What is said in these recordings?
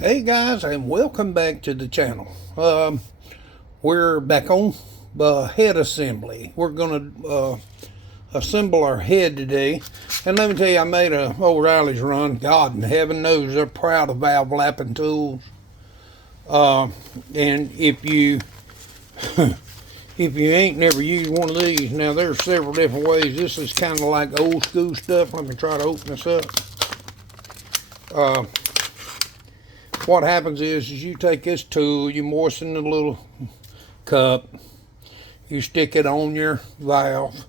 Hey guys, and welcome back to the channel. We're back on head assembly. We're going to assemble our head today. And let me tell you, I made a O'Reilly's run. God in heaven knows they're proud of valve lapping tools. And if you if you ain't never used one of these, now there's several different ways. This is kind of like old school stuff. Let me try to open this up. What happens is you take this tool, you moisten the little cup, you stick it on your valve,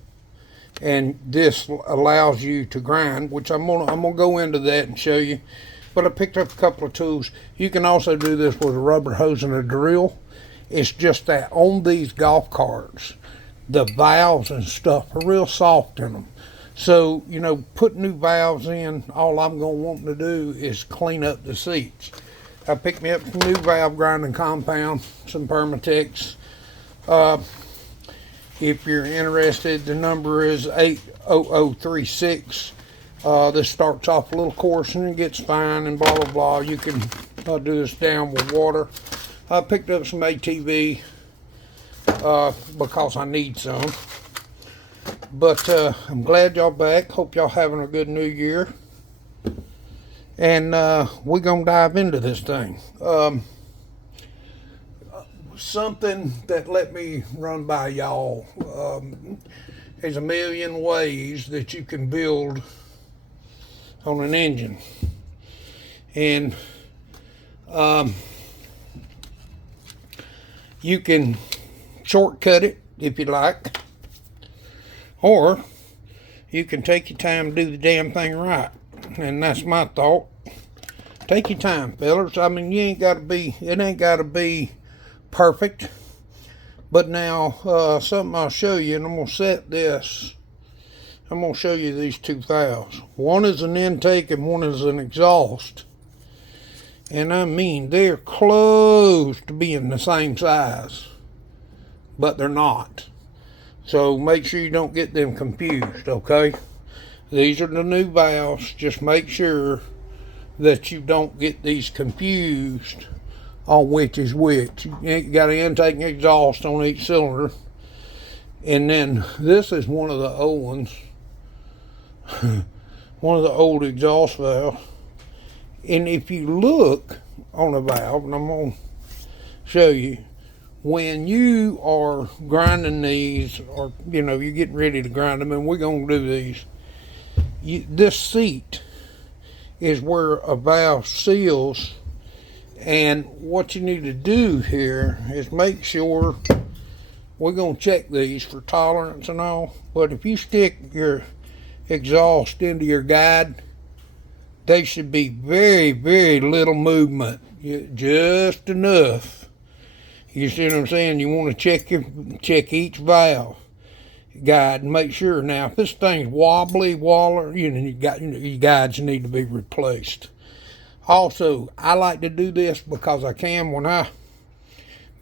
and this allows you to grind, which I'm gonna go into that and show you. But I picked up a couple of tools. You can also do this with a rubber hose and a drill. It's just that on these golf carts, the valves and stuff are real soft in them. So, you know, put new valves in, all I'm gonna want to do is clean up the seats. I picked me up some new valve grinding compound, some Permatex. If you're interested, the number is 80036. This starts off a little coarse and it gets fine and blah, blah, blah. You can do this down with water. I picked up some ATV because I need some. But I'm glad y'all back. Hope y'all having a good new year. And we're going to dive into this thing. Something that let me run by y'all. There's a million ways that you can build on an engine. And you can shortcut it if you like. Or you can take your time to do the damn thing right. And that's my thought. Take your time, fellas. I mean, it ain't got to be perfect. But now, something I'll show you, and I'm going to set this. I'm going to show you these two valves. One is an intake and one is an exhaust. And I mean, they're close to being the same size. But they're not. So make sure you don't get them confused, okay? These are the new valves. Just make sure that you don't get these confused on which is which. You got an intake and exhaust on each cylinder. And then this is one of the old ones. One of the old exhaust valves. And if you look on a valve, and I'm going to show you, when you are grinding these, or you know, you're getting ready to grind them, and we're going to do these, this seat is where a valve seals. And what you need to do here is make sure, we're going to check these for tolerance and all, but if you stick your exhaust into your guide, there should be very, very little movement, just enough. You see what I'm saying? You want to check each valve guide and make sure. Now, if this thing's wobbly, your guides need to be replaced. Also, I like to do this because I can when I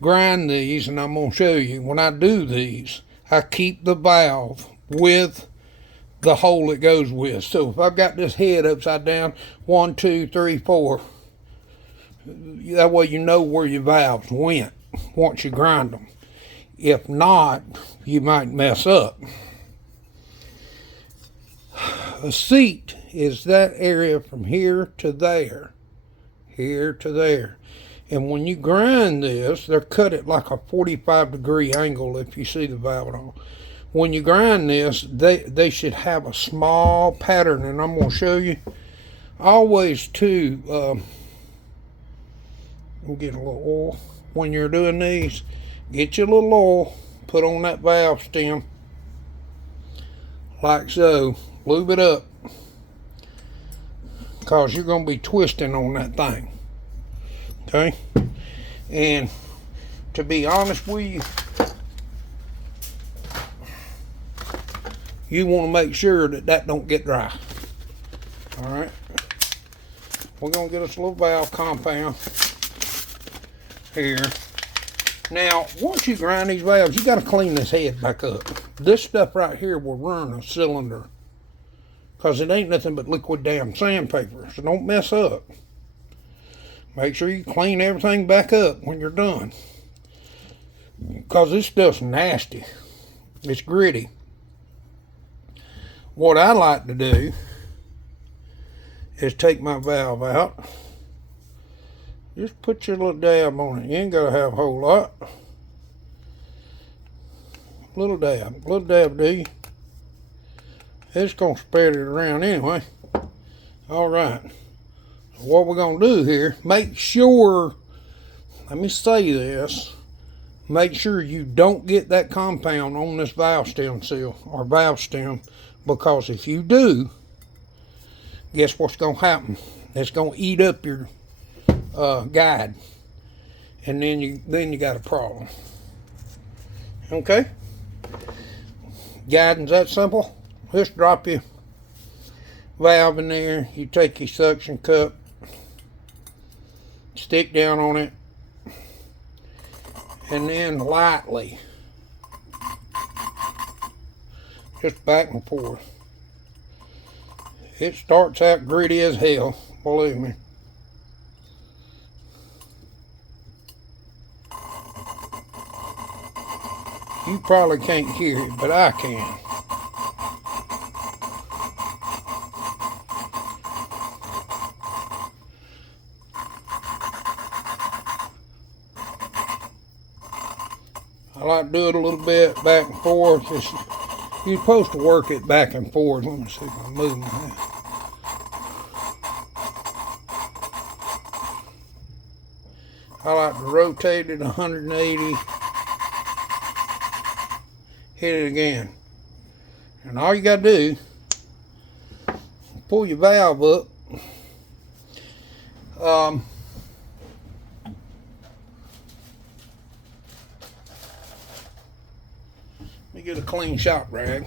grind these, and I'm going to show you, when I do these, I keep the valve with the hole it goes with. So if I've got this head upside down, 1, 2, 3, 4, that way you know where your valves went once you grind them. If not, you might mess up. A seat is that area from here to there. Here to there. And when you grind this, they're cut at like a 45-degree angle if you see the valve at all. When you grind this, they should have a small pattern, and I'm going to show you. Always too, get a little oil. When you're doing these, get you a little oil, put on that valve stem, like so, lube it up, because you're going to be twisting on that thing, okay? And to be honest with you, you want to make sure that don't get dry. All right, we're going to get us a little valve compound here. Now, once you grind these valves, you got to clean this head back up. This stuff right here will ruin a cylinder because it ain't nothing but liquid damn sandpaper, so don't mess up. Make sure you clean everything back up when you're done. Because this stuff's nasty. It's gritty. What I like to do is take my valve out. Just put your little dab on it. You ain't got to have a whole lot. Little dab do you? It's going to spread it around anyway. Alright. What we're going to do here, make sure, let me say this, make sure you don't get that compound on this valve stem seal, or valve stem, because if you do, guess what's going to happen? It's going to eat up your guide, and then you got a problem. Okay? Guiding's that simple. Just drop your valve in there. You take your suction cup, stick down on it, and then lightly, just back and forth. It starts out gritty as hell, believe me. You probably can't hear it, but I can. I like to do it a little bit back and forth. You're supposed to work it back and forth. Let me see if I move my hand. I like to rotate it 180. Hit it again. And all you got to do, pull your valve up. Let me get a clean shop rag.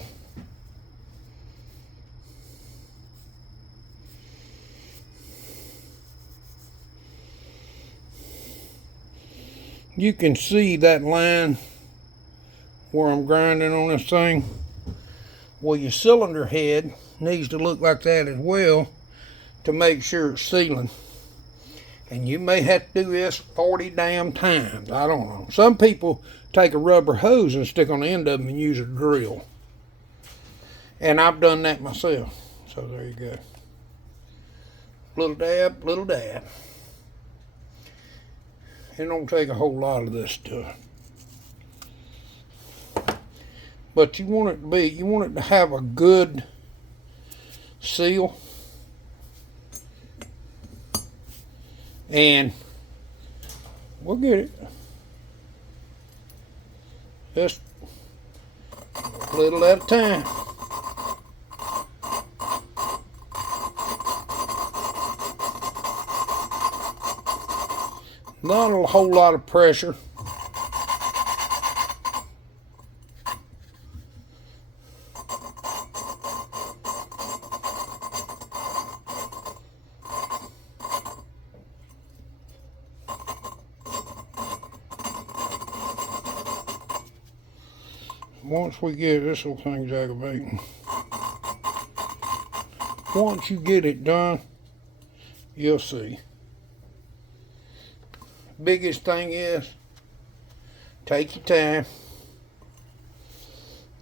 You can see that line where I'm grinding on this thing. Well, your cylinder head needs to look like that as well to make sure it's sealing. And you may have to do this 40 damn times. I don't know. Some people take a rubber hose and stick on the end of them and use a drill. And I've done that myself. So there you go. Little dab, little dab. It don't take a whole lot of this stuff. But you want it to have a good seal. And we'll get it. Just a little at a time. Not a whole lot of pressure. Once we get this little thing's aggravating. Once you get it done, you'll see. Biggest thing is, take your time.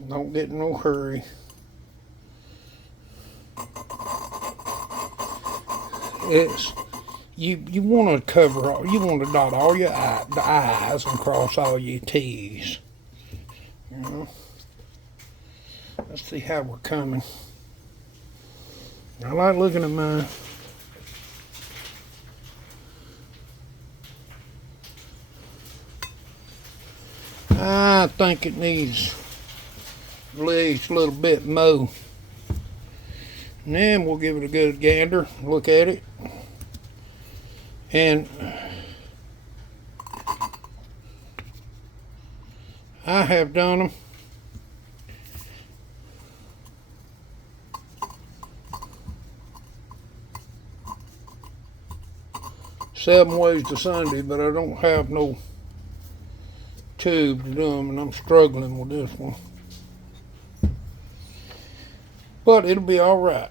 Don't get in no hurry. It's you want to cover all, you want to dot all your the I's and cross all your T's. You know. Let's see how we're coming. I like looking at mine. I think it needs at least a little bit more. And then we'll give it a good gander, look at it. And I have done them seven ways to Sunday, but I don't have no tube to do them, and I'm struggling with this one. But it'll be alright.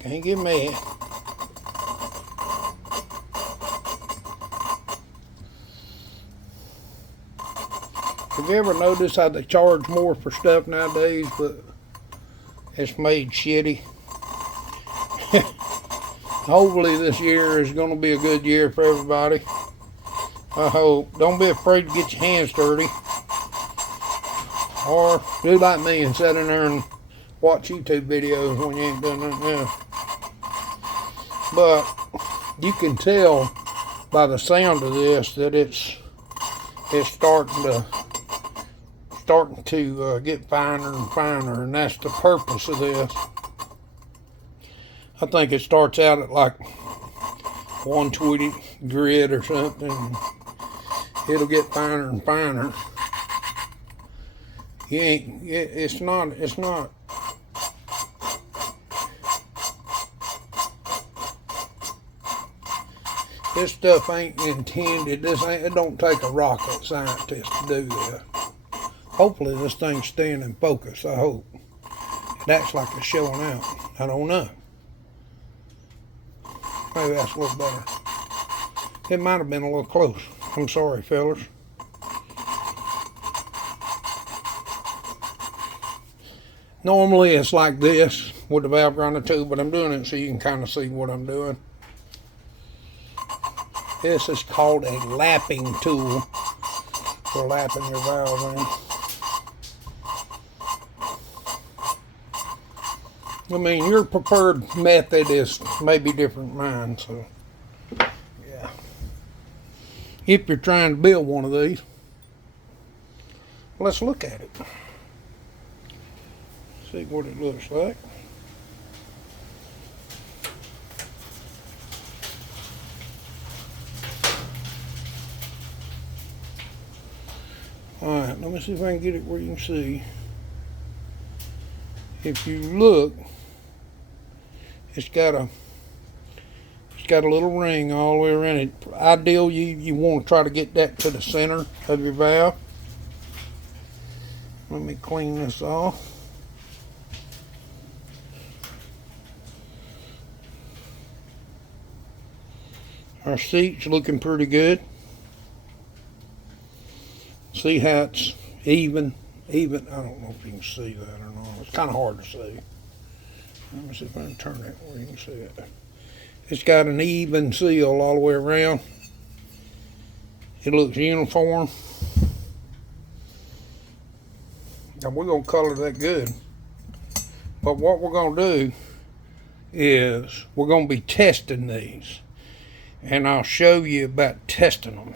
Can't get mad. Have you ever noticed how they charge more for stuff nowadays, but it's made shitty? Hopefully this year is going to be a good year for everybody. I hope. Don't be afraid to get your hands dirty. Or do like me and sit in there and watch YouTube videos when you ain't doing nothing else. But you can tell by the sound of this that it's starting to get finer and finer, and that's the purpose of this. I think it starts out at like 120 grit or something. It'll get finer and finer. It's not. This stuff ain't intended. It don't take a rocket scientist to do this. Hopefully this thing's staying in focus. I hope. It acts like it's showing out. I don't know. Maybe that's a little better. It might have been a little close. I'm sorry, fellas. Normally it's like this with the valve grinder too, but I'm doing it so you can kind of see what I'm doing. This is called a lapping tool for lapping your valve in. I mean, your preferred method is maybe different than mine, so yeah. If you're trying to build one of these, let's look at it. See what it looks like. Alright, let me see if I can get it where you can see. If you look, it's got a little ring all the way around it. Ideal, you want to try to get that to the center of your valve. Let me clean this off. Our seat's looking pretty good. See how it's even. I don't know if you can see that or not. It's kind of hard to see. Let me see if I can turn it where you can see it. It's got an even seal all the way around. It looks uniform. Now we're going to color that good. But what we're going to do is we're going to be testing these. And I'll show you about testing them.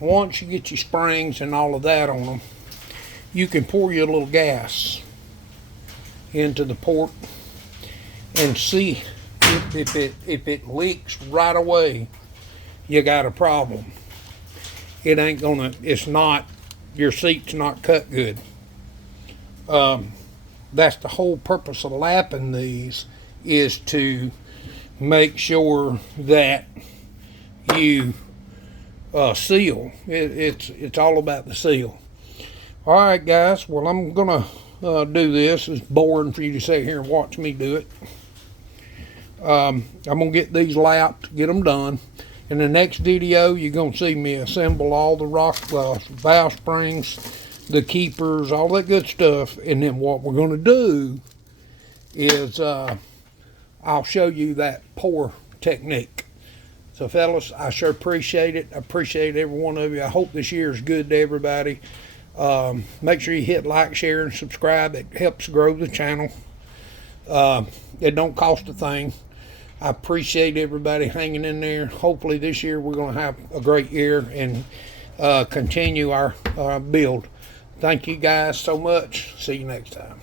Once you get your springs and all of that on them, you can pour your little gas into the port and see if it leaks right away, you got a problem. It ain't gonna, it's not, your seat's not cut good. That's the whole purpose of lapping these, is to make sure that you seal. It's all about the seal. All right, guys. Well, I'm gonna do this. It's boring for you to sit here and watch me do it. I'm gonna get these lapped, get them done. In the next video, you're gonna see me assemble all the valve springs, the keepers, all that good stuff. And then what we're gonna do is I'll show you that pour technique. So, fellas, I sure appreciate it. I appreciate every one of you. I hope this year is good to everybody. Make sure you hit like, share, and subscribe. It helps grow the channel. It don't cost a thing. I appreciate everybody hanging in there. Hopefully this year we're going to have a great year and continue our build. Thank you guys so much. See you next time.